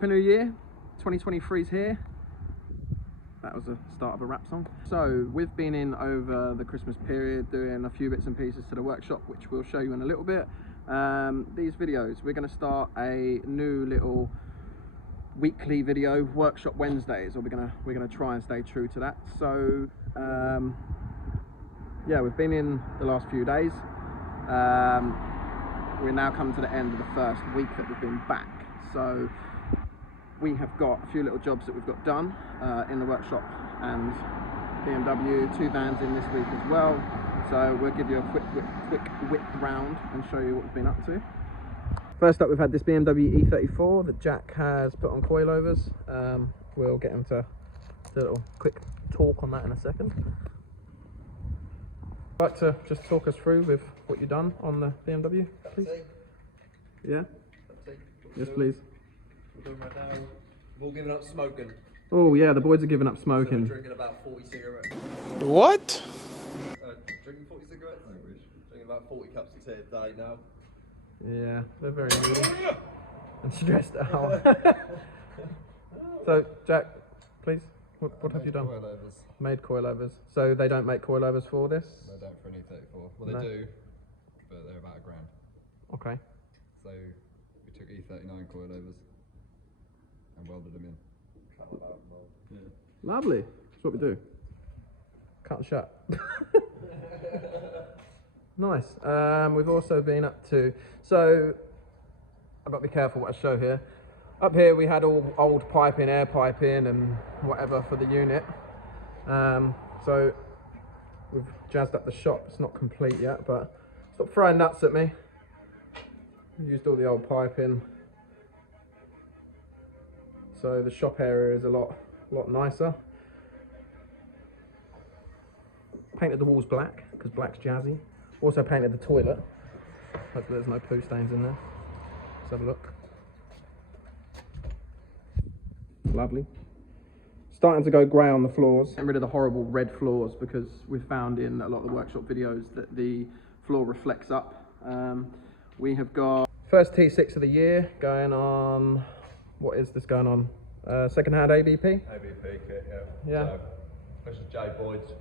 Happy New Year, 2023's here. That was the start of a rap song. So we've been in over the Christmas period doing a few bits and pieces to the workshop, which we'll show you in a little bit. These videos, we're going to start a new little weekly video, Workshop Wednesdays, or we're gonna try and stay true to that. So yeah, we've been in the last few days. We're now coming to the end of the first week that we've been back. So we have got a few little jobs that we've got done in the workshop, and BMW, 2 vans in this week as well. So we'll give you a quick whip round and show you what we've been up to. First up, we've had this BMW E34 that Jack has put on coilovers. We'll get him to do a little quick talk on that in a second. Would you like to just talk us through with what you've done on the BMW, please? Yeah? Yes, please. We're doing right now. We're all giving up smoking. Oh yeah, the boys are giving up smoking. So we're drinking about 40 cigarettes. What? Drinking 40 cigarettes? Drinking about 40 cups of tea a day now. Yeah, they're very moody and stressed out. So, Jack, please, what have you done? Coilovers. Made coilovers. So they don't make coilovers for this? They don't for an E34. Well, No. they do, but they're about £1,000. Okay. So we took E39 coilovers and welded them in. Yeah. Lovely. That's what we do. Cut and shut. Nice. We've also been up to, so I've got to be careful what I show here. Up here we had all old piping, air piping and whatever for the unit. So we've jazzed up the shop. It's not complete yet, but stop throwing nuts at me. We used all the old piping. So the shop area is a lot nicer. Painted the walls black, because black's jazzy. Also painted the toilet. Hopefully there's no poo stains in there. Let's have a look. Lovely. Starting to go grey on the floors. Getting rid of the horrible red floors, because we've found in a lot of the workshop videos that the floor reflects up. We have got first T6 of the year going on. What is this going on? Second-hand ABP? ABP kit, yeah. Yeah. So, this is Jay Boyd's.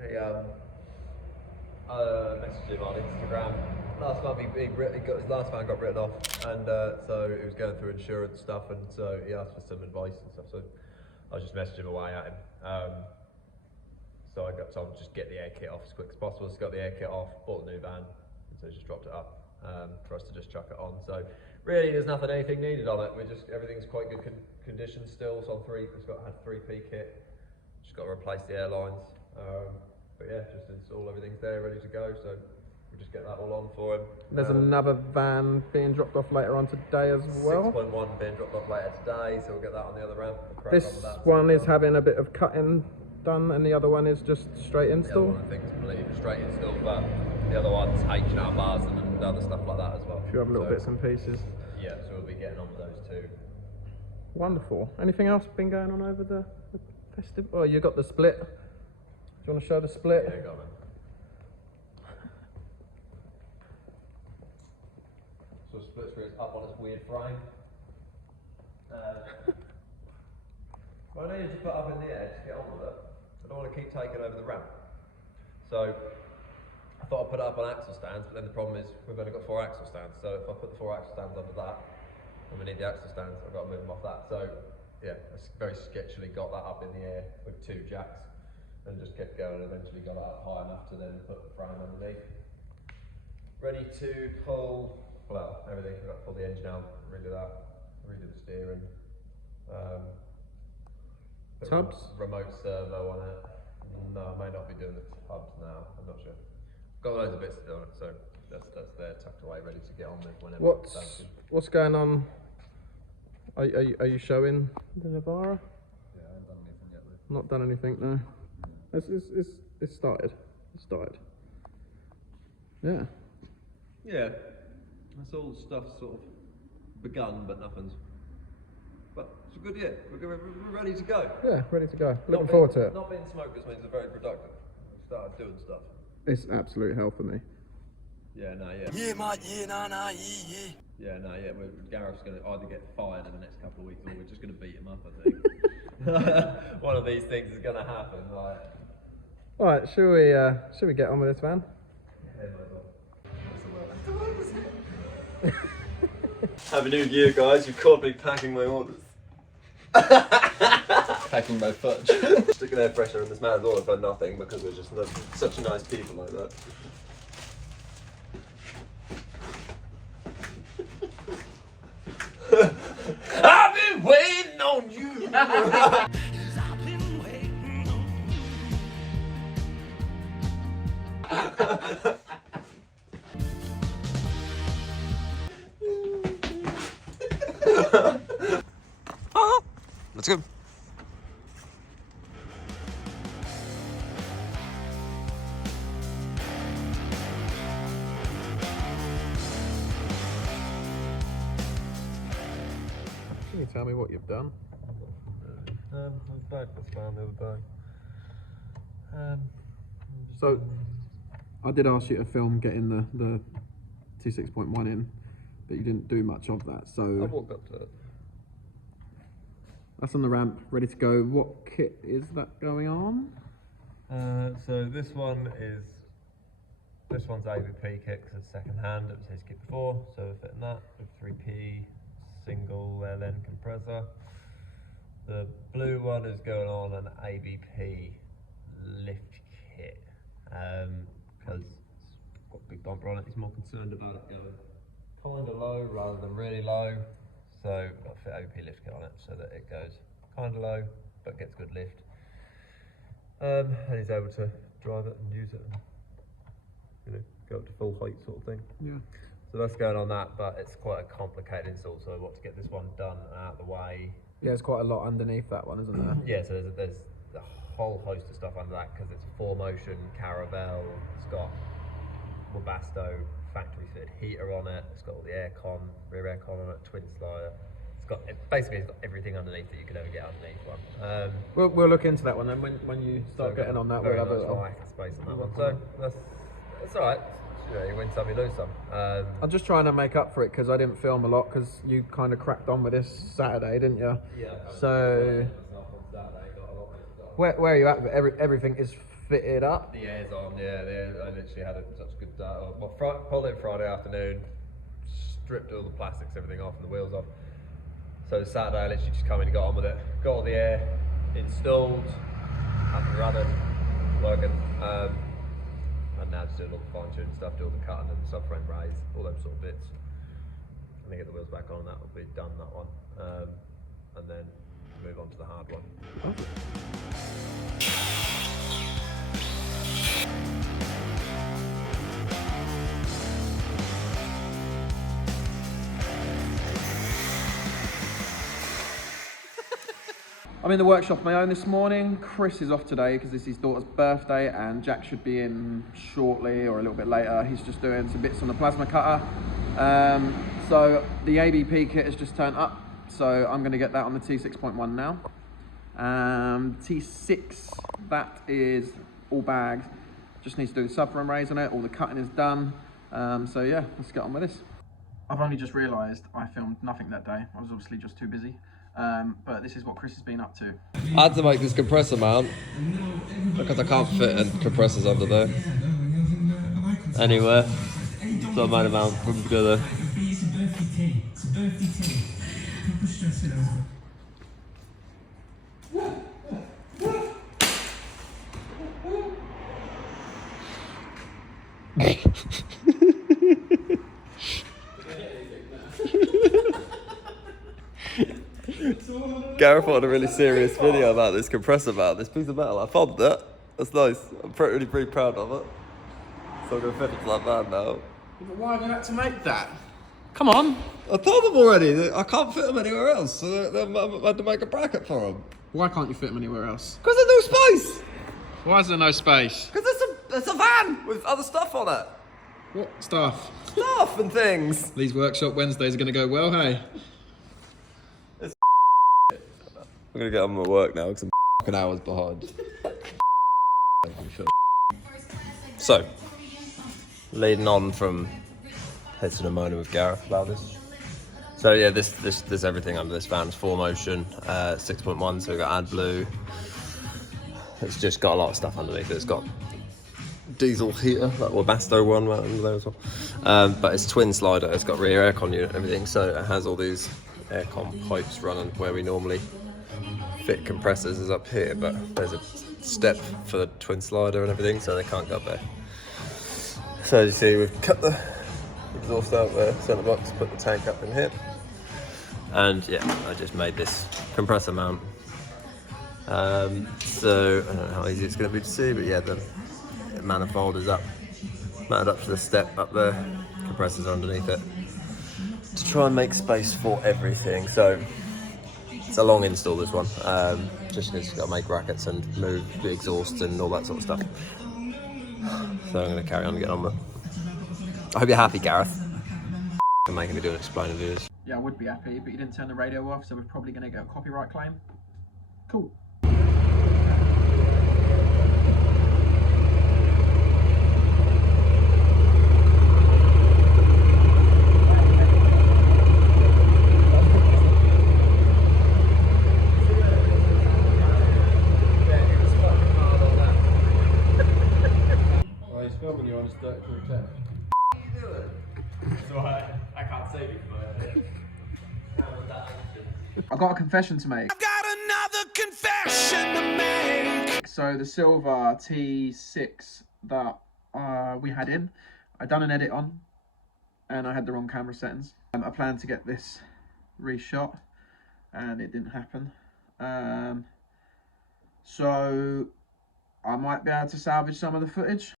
He messaged him on Instagram. Last time he got his last van got written off, and so he was going through insurance stuff, and so he asked for some advice and stuff. So I just messaged him away at him. So I got told to just get the air kit off as quick as possible. So got the air kit off, bought a new van, and so just dropped it up for us to just chuck it on. So really, there's anything needed on it. Everything's quite good condition still. So on had 3P kit. Just got to replace the airlines. But yeah, just install everything's there, ready to go. So we'll just get that all on for him. There's another van being dropped off later on today as well. 6.1 being dropped off later today, so we'll get that on the other ramp. This one is having a bit of cutting done, and the other one is just straight install. The other one I think is completely straight install, but the other one's H&R bars and other stuff like that as well. A few other little bits and pieces. Yeah, so we'll be getting on with those too. Wonderful. Anything else been going on over the festive? Oh, you got the split. Do you want to show the split? Yeah, got it. So split screw is up on its weird frame. What I needed to put up in the air to get on with it. I don't want to keep taking over the ramp. So I thought I'd put it up on axle stands, but then the problem is we've only got 4 axle stands. So if I put the 4 axle stands under that, and we need the axle stands, I've got to move them off that. So yeah, I very sketchily got that up in the air with 2 jacks. And just kept going, and eventually got it up high enough to then put the frame underneath. Ready to pull, well, everything. I've got to pull the engine out, redo that, redo the steering. Tubs? Remote servo on it. No, I may not be doing the tubs now, I'm not sure. Got loads of bits to do on it, so that's there tucked away, ready to get on with whenever. What's going on? Are you showing the Navara? Yeah, I haven't done anything yet though. Not done anything, no. It's started. It's started. Yeah. Yeah, that's all stuff sort of begun, but nothing's. But it's a good year. We're ready to go. Yeah, ready to go. Looking forward to it. Not being smokers means they're very productive. We started doing stuff. It's absolute hell for me. Yeah, no, yeah. Yeah, mate, yeah, no, yeah. Yeah, no, yeah. Gareth's going to either get fired in the next couple of weeks, or we're just going to beat him up, I think. One of these things is going to happen. Like. All right, should we get on with this, man? Happy New Year, guys. You've caught me packing my orders. Packing my fudge. Sticking air pressure in this man's order for nothing because we're just such nice people like that. I've been waiting on you. Let's go. Can you tell me what you've done? I was back this man the other day. So, I did ask you to film getting the T6.1 in, but you didn't do much of that. I So walked up to it. that's on the ramp, ready to go. What kit is that going on? So this one's AVP kit because it's second hand. It was his kit before, so we're fitting that with 3P single LN compressor. The blue one is going on an AVP lift kit because it's got a big bumper on it. He's more concerned about it going kind of low rather than really low. So I've got to fit AVP lift kit on it so that it goes kind of low but gets good lift. And he's able to drive it and use it and go up to full height sort of thing. Yeah. So that's going on that, but it's quite a complicated install, so I want to get this one done and out of the way. Yeah, there's quite a lot underneath that one, isn't there? Yeah, so there's a whole host of stuff under that because it's a 4Motion Caravelle. It's got Webasto factory fitted heater on it. It's got all the aircon, rear aircon on it, twin slider. Basically it's got everything underneath that you could ever get underneath one. We'll look into that one then when you start getting on that. We'll have a little space on that one. So that's all right. You win some, you lose some. I'm just trying to make up for it because I didn't film a lot because you kind of cracked on with this Saturday, didn't you? Yeah. So where are you at? Everything is fitted up. The air's on. Yeah, I literally had such a good day. Well, pulled in Friday afternoon, stripped all the plastics, everything off, and the wheels off. So Saturday, I literally just come in and got on with it. Got all the air installed, up and running, working. And now just doing all the fine tuning stuff, do all the cutting and subframe raise, all those sort of bits. And then get the wheels back on, that will be done, that one. And then move on to the hard one. I'm in the workshop on my own this morning. Chris is off today because it's his daughter's birthday and Jack should be in shortly or a little bit later. He's just doing some bits on the plasma cutter. So the ABP kit has just turned up. So I'm going to get that on the T6.1 now. T6, that is all bagged. Just needs to do the subframe raise on it. All the cutting is done. So yeah, let's get on with this. I've only just realised I filmed nothing that day. I was obviously just too busy. But this is what Chris has been up to. I had to make this compressor mount because I can't fit any compressors under there anywhere. So I made a mount, put them together. Gareth wanted a really serious video about this compressor mount, this piece of metal. I found that. That's nice. I'm pretty proud of it. So I'm going to fit it to that van now. But why have you had to make that? Come on. I told them already. I can't fit them anywhere else, so I had to make a bracket for them. Why can't you fit them anywhere else? Because there's no space. Why is there no space? Because it's a van with other stuff on it. What stuff? Stuff and things. These workshop Wednesdays are going to go well, hey? I'm going to get on my work now because I'm fucking hours behind. So, leading on from heads to the motor with Gareth about this. So yeah, there's everything under this van. It's 4Motion, 6.1, so we've got AdBlue. It's just got a lot of stuff underneath it. It's got diesel heater, like Webasto one under there as well. But it's twin slider, it's got rear aircon unit and everything, so it has all these aircon pipes running where we normally fit compressors is up here, but there's a step for the twin slider and everything, so they can't go up there. So as you see, we've cut the exhaust out there, centre box, put the tank up in here, and yeah, I just made this compressor mount. So I don't know how easy it's going to be to see, but yeah, the manifold is up, mounted up to the step up there, compressors underneath it, to try and make space for everything. So it's a long install, this one, just because you've got to make brackets and move the exhaust and all that sort of stuff. So I'm going to carry on and get on with it. I hope you're happy, Gareth. I'm making me do an explainer videos. Yeah, I would be happy, but you didn't turn the radio off, so we're probably going to get a copyright claim. Cool. I've got a confession to make. I've got another confession to make. So the silver T6 that we had in, I done an edit on, and I had the wrong camera settings. I planned to get this reshot, and it didn't happen. So I might be able to salvage some of the footage.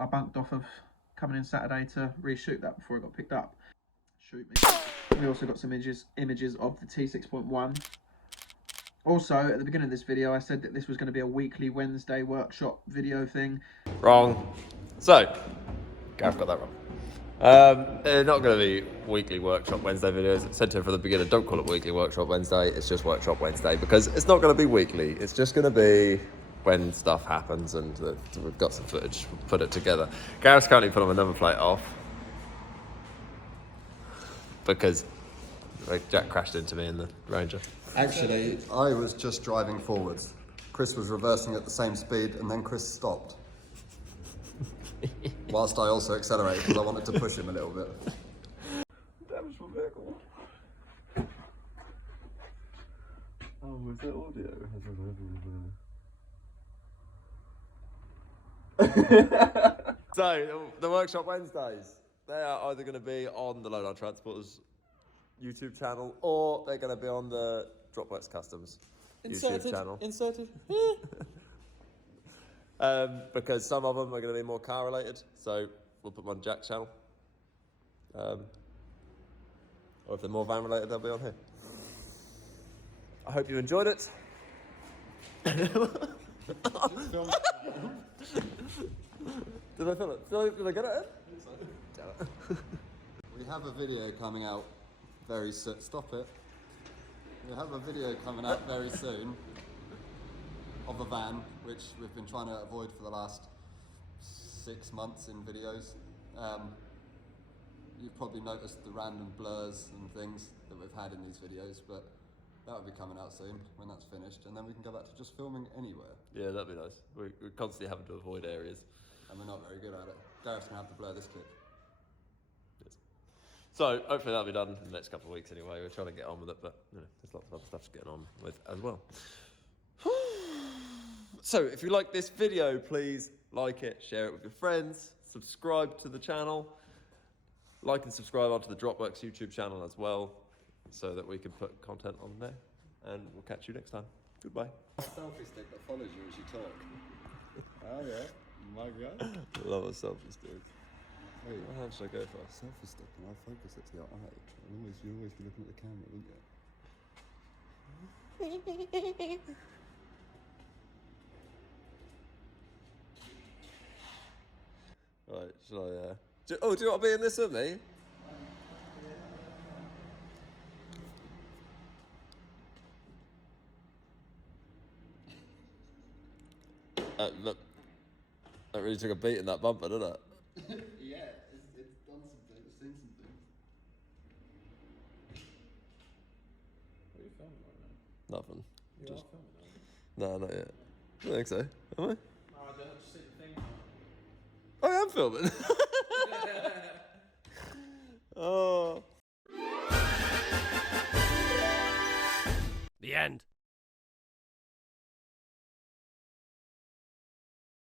I bunked off of coming in Saturday to reshoot that before it got picked up. Shoot me. We also got some images of the T6.1. Also, at the beginning of this video, I said that this was going to be a weekly Wednesday workshop video thing. Wrong. So, Gareth got that wrong. They're not going to be weekly workshop Wednesday videos. I said to him from the beginning, don't call it weekly workshop Wednesday, it's just workshop Wednesday, because it's not going to be weekly. It's just going to be when stuff happens and we've got some footage, we'll put it together. Gareth's currently put on another plate off because Jack crashed into me in the Ranger. Actually, I was just driving forwards. Chris was reversing at the same speed, and then Chris stopped. Whilst I also accelerated because I wanted to push him a little bit. Damage my vehicle. Oh, is that audio? So, the workshop Wednesdays, they are either going to be on the Lowdown Transporters YouTube channel, or they're going to be on the Dropworks Customs YouTube channel. Inserted. Because some of them are going to be more car related, so we'll put them on Jack's channel. Or if they're more van related, they'll be on here. I hope you enjoyed it. Did I film it? Did I get it? We have a video coming out very soon. Stop it. We have a video coming out very soon of a van, which we've been trying to avoid for the last 6 months in videos. You've probably noticed the random blurs and things that we've had in these videos, but that will be coming out soon when that's finished, and then we can go back to just filming anywhere. Yeah, that'd be nice. We're constantly having to avoid areas. And we're not very good at it. Gareth's going to have to blur this clip. Yes. So, hopefully that'll be done in the next couple of weeks anyway. We're trying to get on with it, but you know, there's lots of other stuff to get on with as well. So, if you like this video, please like it, share it with your friends, subscribe to the channel, Like and subscribe onto the Dropworks YouTube channel as well, so that we can put content on there. And we'll catch you next time. Goodbye. Selfie stick that follows you as you talk. Oh yeah, my God. Love a selfie stick. Wait, What hand should I go for? selfie stick, and I focus it to your eye. You'll always be looking at the camera, wouldn't you? Right, shall I, do you want to be in this with me? Look, that really took a beat in that bumper, didn't it? Yeah, it's done some things, it's seen some things. What are you filming right Nothing. now? You Just, are filming, aren't you? no, not yet. I don't think so. Am I? Oh, I don't just see the thing. I am filming. Oh.